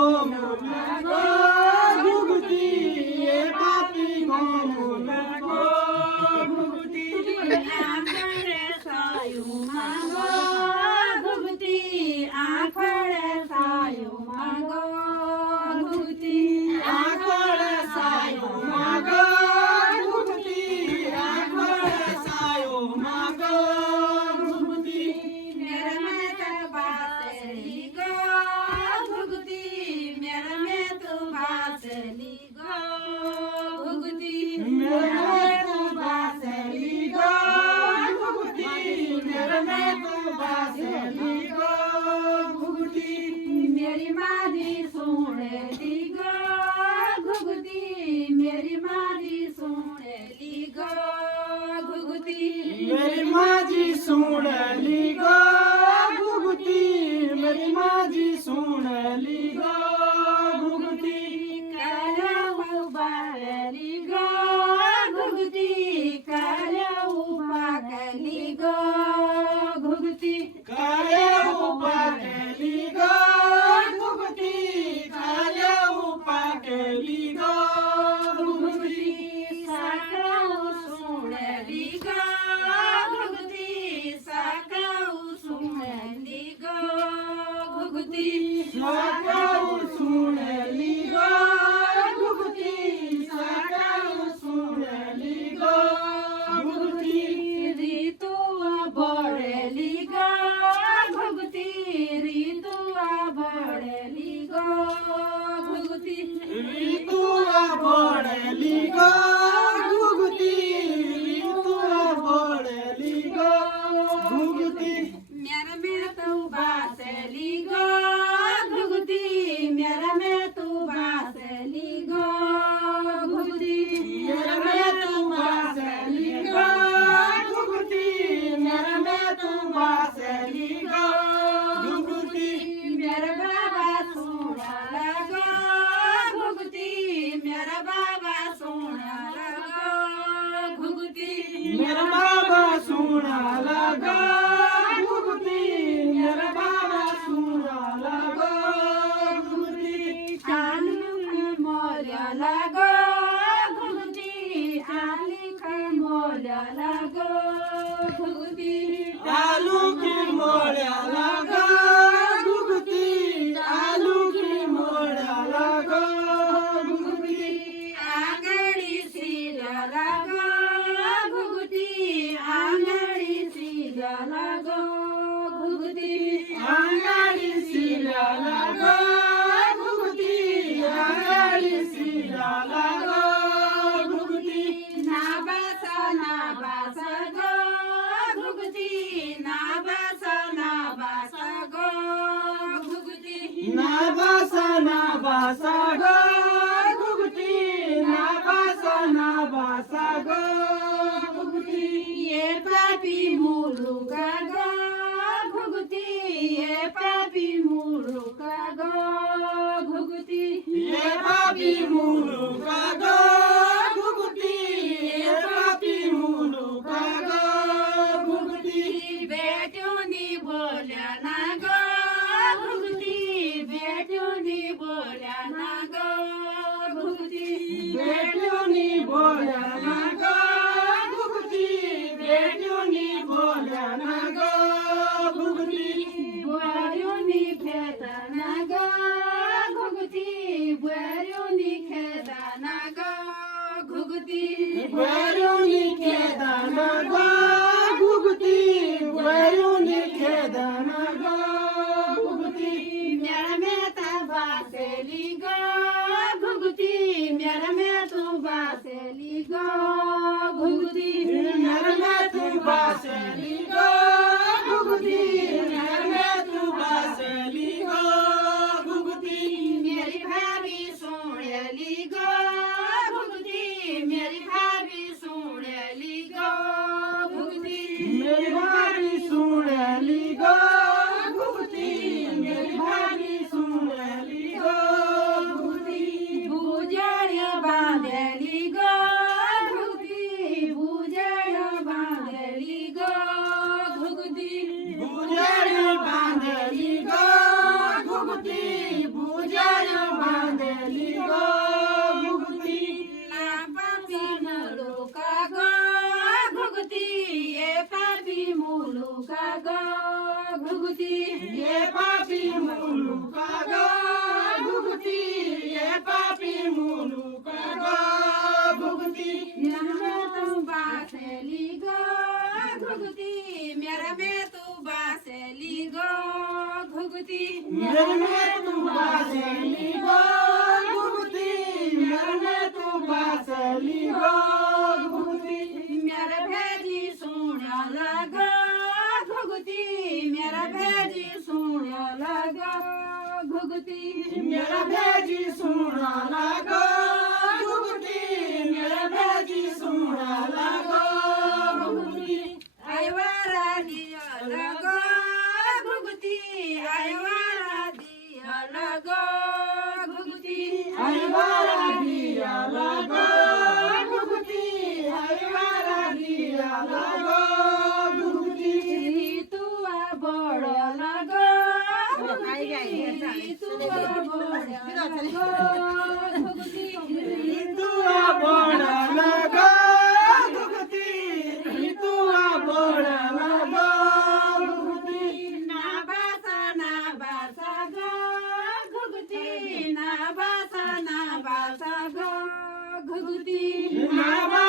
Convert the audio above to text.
घोमुन गो घुघुती ये पापी घोमुन गो घुघुती आखडे सायु मागो घुगती आखडे सायु मागो घुगती आखड सायो मागो घुघुती आखड सायो मागो घुघुती मेरा में तो बासली गो घुगती मेरा में तो बासली गो घुगती मेरे में तू बासली गो घुघुती मेरे में तू बासली गो घुघुती मेरी मादी सुनेली गो घुगती मेरी मादी सुनेली गो घुगती मेरी माझी सुणली गो घुघुती मेरी माझी सुणली गो घुघुती काल्याऊ बारली गो घुगती काल्याऊ बागली गो घुगती काळ्या उपाकली गो घुघुती काळ्या उपाकली गो घुघुती साकाऊ सुनेली गो घुगती साकाऊ सुनेली गो घुगती साकाऊ सुणली गो घुघुती साकाऊ सुणली गो घुघुती ऋतुआ बढेली गो घुगती ऋतुआ बढेली गो घुगती ऋतुआ बढली गो घुघुती ऋतुआ बढली गो घुघुती मेरा में तू बासली गो घुगती मेरा में तू बासली गो घुगती मेरा में तू बासली गो घुघुती मेरा में तू बासली गो घुघुती मेरा बाबा सोना गो घुगती मेरा बाबा सोना गो घुगती मेरा बाबा सुणाला गो घुघुती मेरा बाबा सुणाला गो घुघुती आलू मोल्याला गो घुगती आली मोल्याला गो घुगती आलू की मोड्याला गो घुघुती आलू की मोड्याला गो घुघुती आंगडी शिल्याला गो घुगती आंगडी शिल्याला गो घुगती अंगाडी शिल्याला गो घुघुती अंगाडी शिल्याला गो घुघुती नाबासा गो घुगती नाबासा गो घुगती नाबासा गो घुघुती नाबासा गो घुघुती ये पापी मुलुका गो घुगती ये पापी मुलुका गो घुगती ये पापी मुलुका गो घुघुती ये पापी मुलुका गो घुघुती बेटूनी बोल्या ना गो घुगती बेटूनी बोल्या ना गो घुगती बेटुनी बोल्या ना गो घुघुती बेटुनी बोल्या ना गो घुघुती बुआरुनी खेताना गो घुगती बुआरुनी खेताना गो घुगती बेटुनी खेदाना गो घुघुती बेटुनी खेदाना गो घुघुती मेरा में तो बासली गो घुगती मेरा में तो बासली गो घुगती मेरे में तू बासली गो घुघुती मेरे में तू बासली गो घुघुती मेरी भाभी सुनेली गो घुगती मेरी भाभी सुनेली गो घुगती मेरी भाभी सुणली गो घुघुती मेरी भाभी सुणली गो घुघुती भुजळ बांधली गो घुगती भुजळ बांधली गो मेरे में तू बासेली गो घुघुती मेरे में तू बासेली गो घुघुती मेरे में तू बासेली गो घुघुती मेरे भेजी सुन लगो घुघुती मेरा भेजी सुन लगो घुघुती मेरा भेजी सुना लगो घुघुती मेरा भेजी सुना लगो घुघुती आयवारा दिया लगो घुघुती आयवारा दिया लगो घुघुती हरिवारा दिया लगो घुघुती हरिवारा दिया लगो घुघुती तुआ बड़ लगो घुघुती तुआ बड़ लगो घुघुती तुआ बड़ा लगो घुघुती तुआ बड़ा लगो घुघुती ना बासा गो घुघुती ना बासा गो घुघुती ना